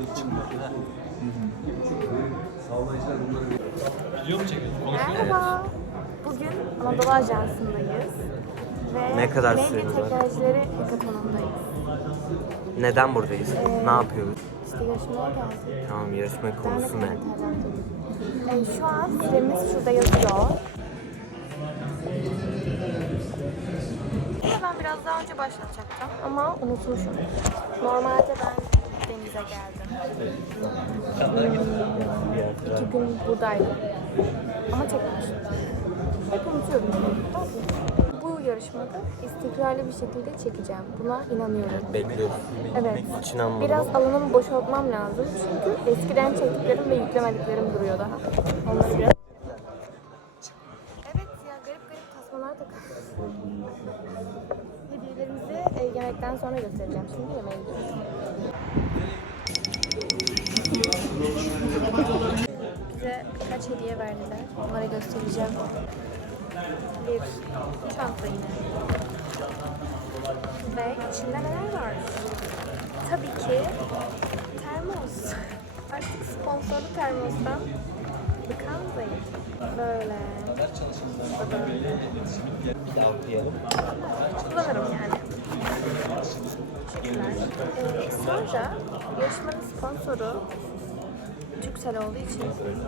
Video mu Merhaba. Bugün Anadolu Ajansı'ndayız. Ve Ne kadar medya süremiz var? teknolojileri hekatonundayız. Neden buradayız? Ee, Ne yapıyoruz? İşte yarışmaya geldik. Tamam yarışma konusu ne? Ee, şu an süremiz şurada yazıyor. Bunu ben biraz daha önce başlatacaktım ama unutmuşum. Normalde ben denize geldim. İki gün buradaydım. Ama çekmemişim. Hep unutuyorum. Bu yarışmada istikrarlı bir şekilde çekeceğim. Buna inanıyorum. Bekliyoruz. Evet. Hiç inanmadım. Biraz alanımı boşaltmam lazım. Çünkü eskiden çektiklerim ve yüklemediklerim duruyor daha. Onları biraz... Evet ya garip garip tasmalar tak. Hediyelerimizi e, yemekten sonra göstereceğim. Şimdi yemeğe gidiyoruz. Bize birkaç hediye verdiler. Onları göstereceğim. Bir çanta yine. Ve içinde neler var? Tabii ki termos. Artık sponsorlu termostan bıkanmayın. Böyle. Böyle. Bir daha okuyalım. Kullanırım yani. Sonra yarışmanın sponsoru Türksel olduğu için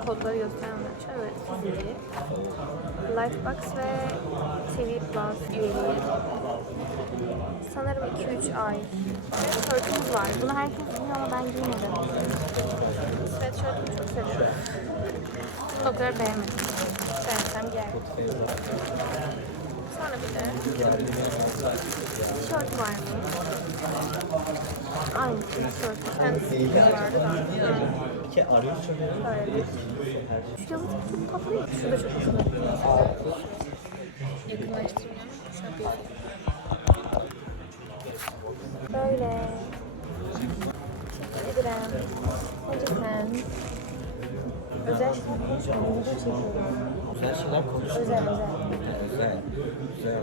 kodları göstermem. Şöyle çizgi. Lifebox ve TV Plus üyeliği. Sanırım 2-3 ay. Ve tişörtümüz var. Bunu herkes biliyor ama ben giymedim. Sweatshirt'ümü çok seviyorum. Bunu o kadar beğenmedim. Beğensem giyerdim. Sonra bir de tişört var mı? Aynı tişört. Kendisi vardı da. İki arıyoruz çünkü. Böyle. Şu yalıtı çok tatlı. Şu da çok. Şöyle yapayım. Böyle. Teşekkür ederim. Sen. Özel şeyler çekiyorum. Güzel şeyler konuş. Özel özel. Güzel. Güzel.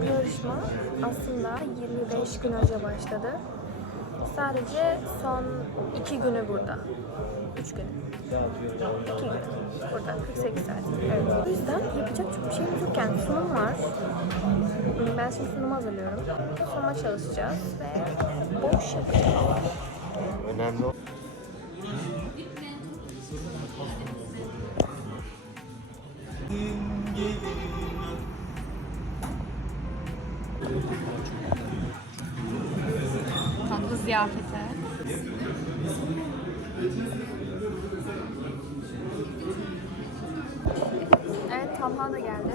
Bu yarışma aslında 25 gün önce başladı. Sadece son 2 günü burada. 3 gün. 2 gün. Burada 48 saat. Evet. O yüzden yapacak çok bir şeyimiz yok yani. Sunum var. Ben şimdi sunum hazırlıyorum. Sunuma çalışacağız ve boş yapacağız. Önemli. Tatlı ziyafete. Evet Talha da geldi.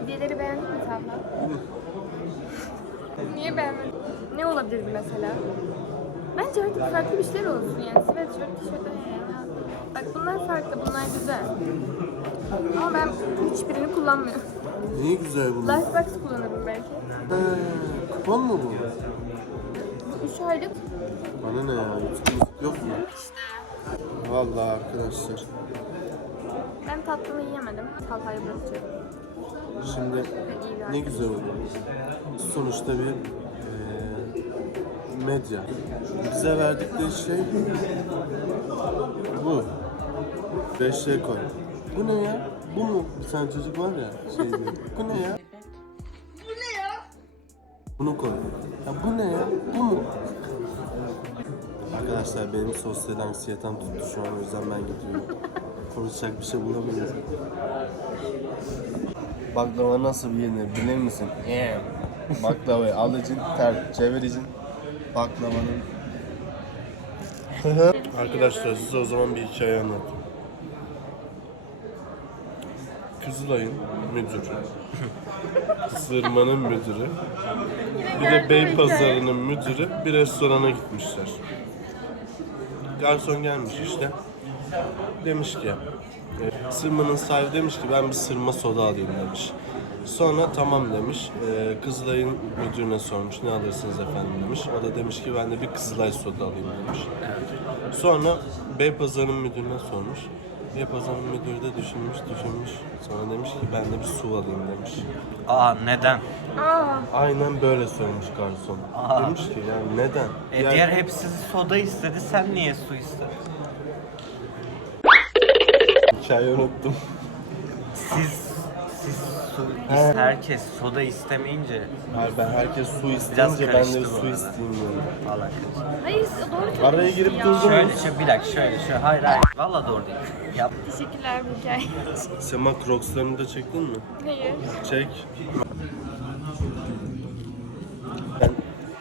Hediyeleri beğendin mi Talha? Niye beğenmedin? Ne olabilir mesela? Bence artık farklı bir şeyler olsun yani sweatshirt, tişört, yani. Bak bunlar farklı, bunlar güzel. Ama ben hiçbirini kullanmıyorum. Niye güzel bunlar? Lifebox kullanırım belki. He, kupon mu bu? 3 aylık Bana ne ya? Müzik yok mu? Vallahi arkadaşlar. ben tatlımı yiyemedim. Talha'yı bırakıyorum. Şimdi ne güzel olur. Sonuçta bir medya. Bize verdikleri şey bu. Beş şey koy. Bu ne ya? Bu mu? Bir tane çocuk var ya. Şey diyor. Bu ne ya? Bu ne ya? Bunu koy. Ya bu ne ya? Bu mu? Arkadaşlar benim sosyal anksiyetem tuttu şu an o yüzden ben gidiyorum. Konuşacak bir şey bulamıyorum. Baklava nasıl yenir bilir misin? Baklavayı alacaksın, ter çevireceksin. Baklavanın Arkadaşlar size o zaman bir hikaye anlatayım. Kızılay'ın müdürü, Sırman'ın müdürü, bir de Beypazarı'nın müdürü bir restorana gitmişler. Garson gelmiş işte. Demiş ki, e, Sırman'ın sahibi demiş ki ben bir sırma soda alayım demiş. Sonra tamam demiş. E, Kızılay'ın müdürüne sormuş ne alırsınız efendim demiş. O da demiş ki ben de bir Kızılay soda alayım demiş. Sonra Beypazarı'nın müdürüne sormuş. Yapazan müdürü de düşünmüş düşünmüş. Sonra demiş ki ben de bir su alayım demiş. Aa neden? Aa, Aynen böyle söylemiş garson. Aa. Demiş ki yani neden? E Yani- diğer hepsi soda istedi sen niye su istedin? Hikayeyi unuttum. Siz su herkes soda istemeyince Hayır ben herkes su Biraz isteyince ben de karıştı bu su arada. isteyeyim dedim. Allah kahretsin. hayır doğru Araya girip ya. durdum. Şöyle şöyle bir dakika şöyle şöyle hayır hayır. Valla doğru değil. Yap. Teşekkürler bu hikaye. Sema Crocs'larını da çektin mi? Hayır. Çek. Ben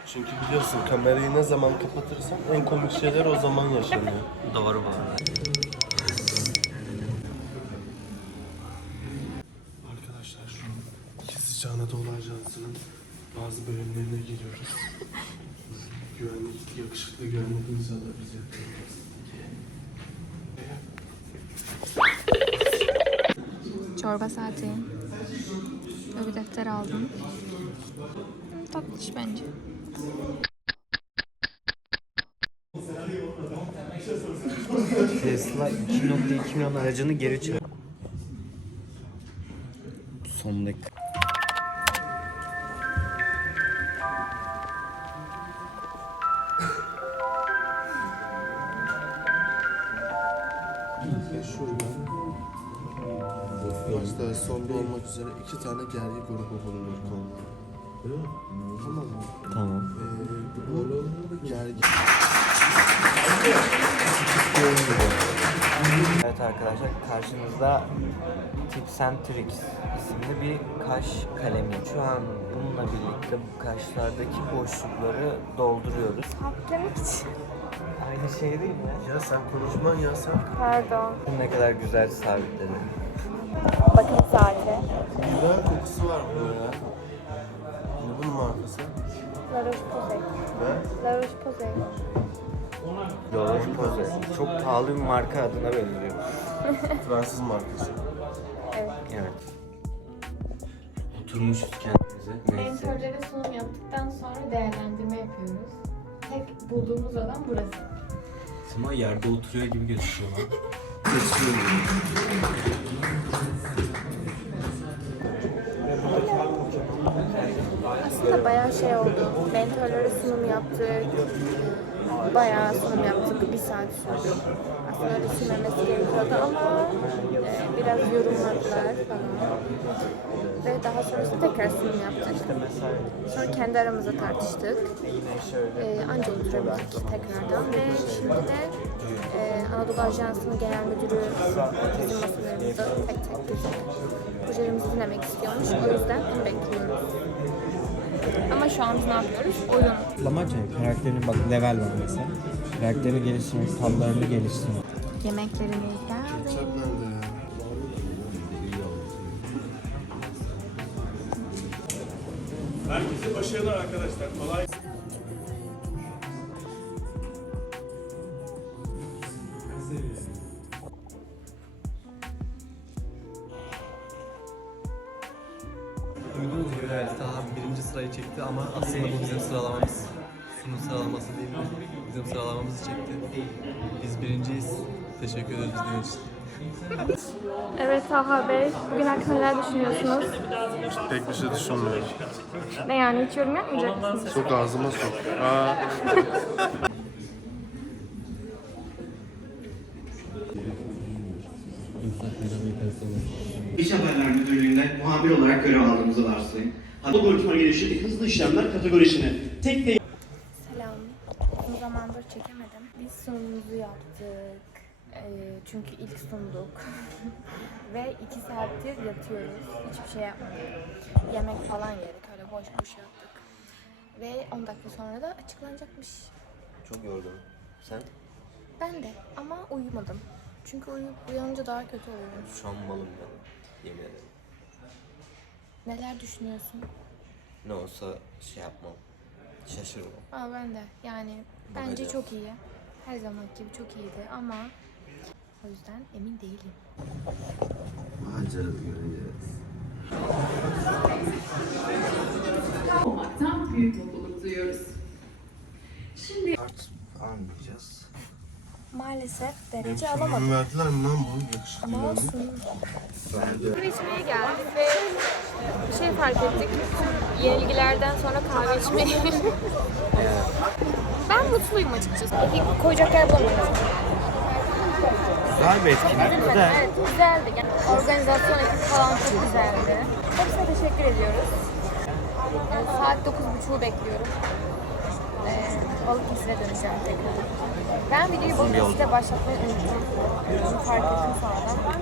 çünkü biliyorsun kamerayı ne zaman kapatırsan en komik şeyler o zaman yaşanıyor. Doğru bu arada. Arkadaşlar şu an Kesici Anadolu Ajansı'nın bazı bölümlerine giriyoruz. güvenlik, yakışıklı güvenlik insanlar bizi. Çorba saati. Böyle bir defter aldım. Tatlış bence. Tesla 2.2 milyon aracını geri çevir. Son dakika. Başta olmak üzere iki tane gergi grubu bulunur konuda. Tamam mı? Tamam. Ee, bu gergi Evet arkadaşlar karşınızda Tips and Tricks isimli bir kaş kalemi. Şu an bununla birlikte bu kaşlardaki boşlukları dolduruyoruz. Kaptırmak için. Aynı şey değil mi? Ya sen konuşman yasak. Pardon. Ne kadar güzel sabitledi. Bakın pahalı bir marka adına benziyor. Fransız markası. Evet. Evet. Oturmuşuz kendimize. Neyse. Mentörlere sunum yaptıktan sonra değerlendirme yapıyoruz. Tek bulduğumuz adam burası. Sima yerde oturuyor gibi gözüküyor lan. Aslında bayağı şey oldu. Mentörlere sunum yaptık. Bayağı sunum yaptık. Bir saat sürdü. Aslında öyle sürmemesi gerekiyordu ama e, biraz yorumladılar falan. Ve daha sonrasında tekrar sunum yaptık. Sonra kendi aramızda tartıştık. E, anca oturabildik tekrardan. Ve şimdi de e, Anadolu Ajansı'nın genel müdürü bizim masalarımızda tek tek gezip projelerimizi dinlemek istiyormuş. O yüzden bekliyoruz. Ama şu an biz ne yapıyoruz? Oyun. Amaç yani karakterin bak level var mesela. Karakteri geliştirmek, tablarını geliştirmek. Yemeklerimiz geldi. Herkese başarılar arkadaşlar. Kolay Duyduğunuz gibi evet birinci sırayı çekti ama aslında bu bizim sıralamamız. Sunum sıralaması değil de bizim sıralamamızı çekti. Biz birinciyiz. Teşekkür ederiz izlediğiniz için. Evet Taha Bey, bugün hakkında neler düşünüyorsunuz? Pek bir şey düşünmüyorum. Ne yani hiç yorum yapmayacak mısınız? Çok ağzıma sok. Aa. İç Haberler Müdürlüğü'nde muhabir olarak görev aldığımızı varsayın. Algoritma geliştirdik hızlı işlemler kategorisine tek tek Selam. Uzun zamandır çekemedim. Biz sunumumuzu yaptık. Ee, çünkü ilk sunduk. Ve iki saattir yatıyoruz. Hiçbir şey yapmadık. Yemek falan yedik. Öyle boş boş yattık. Ve 10 dakika sonra da açıklanacakmış. Çok yorgun. Sen? Ben de ama uyumadım. Çünkü uyuyup uyanınca daha kötü oluyorum. Şu an malım ben. Yemin ederim. Neler düşünüyorsun? Ne olsa şey yapmam. Şaşırmam. Aa, ben de. Yani bence Bakacağız. çok iyi. Her zaman gibi çok iyiydi ama o yüzden emin değilim. Olmaktan büyük mutluluk duyuyoruz. Şimdi Kart almayacağız. Maalesef derece alamadım. Verdiler mi lan bu yakışıklı? Ama olsun. Kahve içmeye geldik ve bir şey fark ettik. Tüm yenilgilerden sonra kahve içmeyi. ben mutluyum açıkçası. Peki koyacak yer bulamıyorum. Güzel bir etkinlikti de. Evet, güzeldi. Yani organizasyon ekibi falan çok güzeldi. Hepsine teşekkür ediyoruz. Ee, saat 9.30'u bekliyorum. Ee, Balıkesir'e döneceğim tekrar. Ben videoyu Balıkesir'de başlatmayı unuttum. Bunu fark ettim sonradan.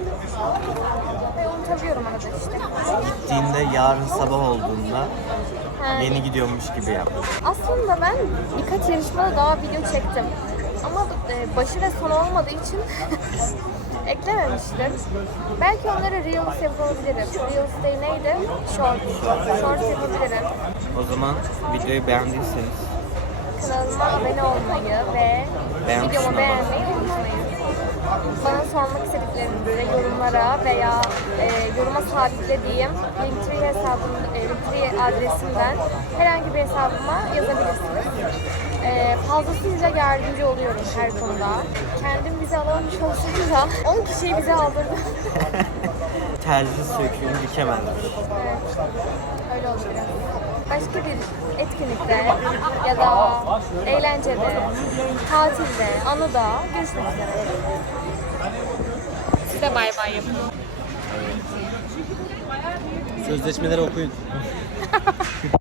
Ve unutabiliyorum arada işte. Gittiğinde yarın sabah olduğunda Ha, yeni gidiyormuş gibi yap. Aslında ben birkaç yarışmada daha video çektim. Ama e, başı ve sonu olmadığı için eklememiştim. Belki onları Reels yapabilirim. Reels değil neydi? Short. Short yapabilirim. O zaman videoyu beğendiyseniz Kanalıma abone olmayı ve Beğen videomu beğenmeyi unutmayın. Bana sormak istediklerinizi yorumlara veya e, yoruma sabitlediğim Linktree hesabım, e, Linktree adresimden herhangi bir hesabıma yazabilirsiniz. E, fazlasıyla yardımcı oluyorum her konuda. Kendim bize alamamış olsam da 10 kişiyi bize aldırdım. terzi söküğünü dikemezdim. Evet, öyle oldu biraz. Başka bir etkinlikte ya da eğlencede, tatilde, anıda görüşmek üzere. Size bay bay yapın. Sözleşmeleri okuyun.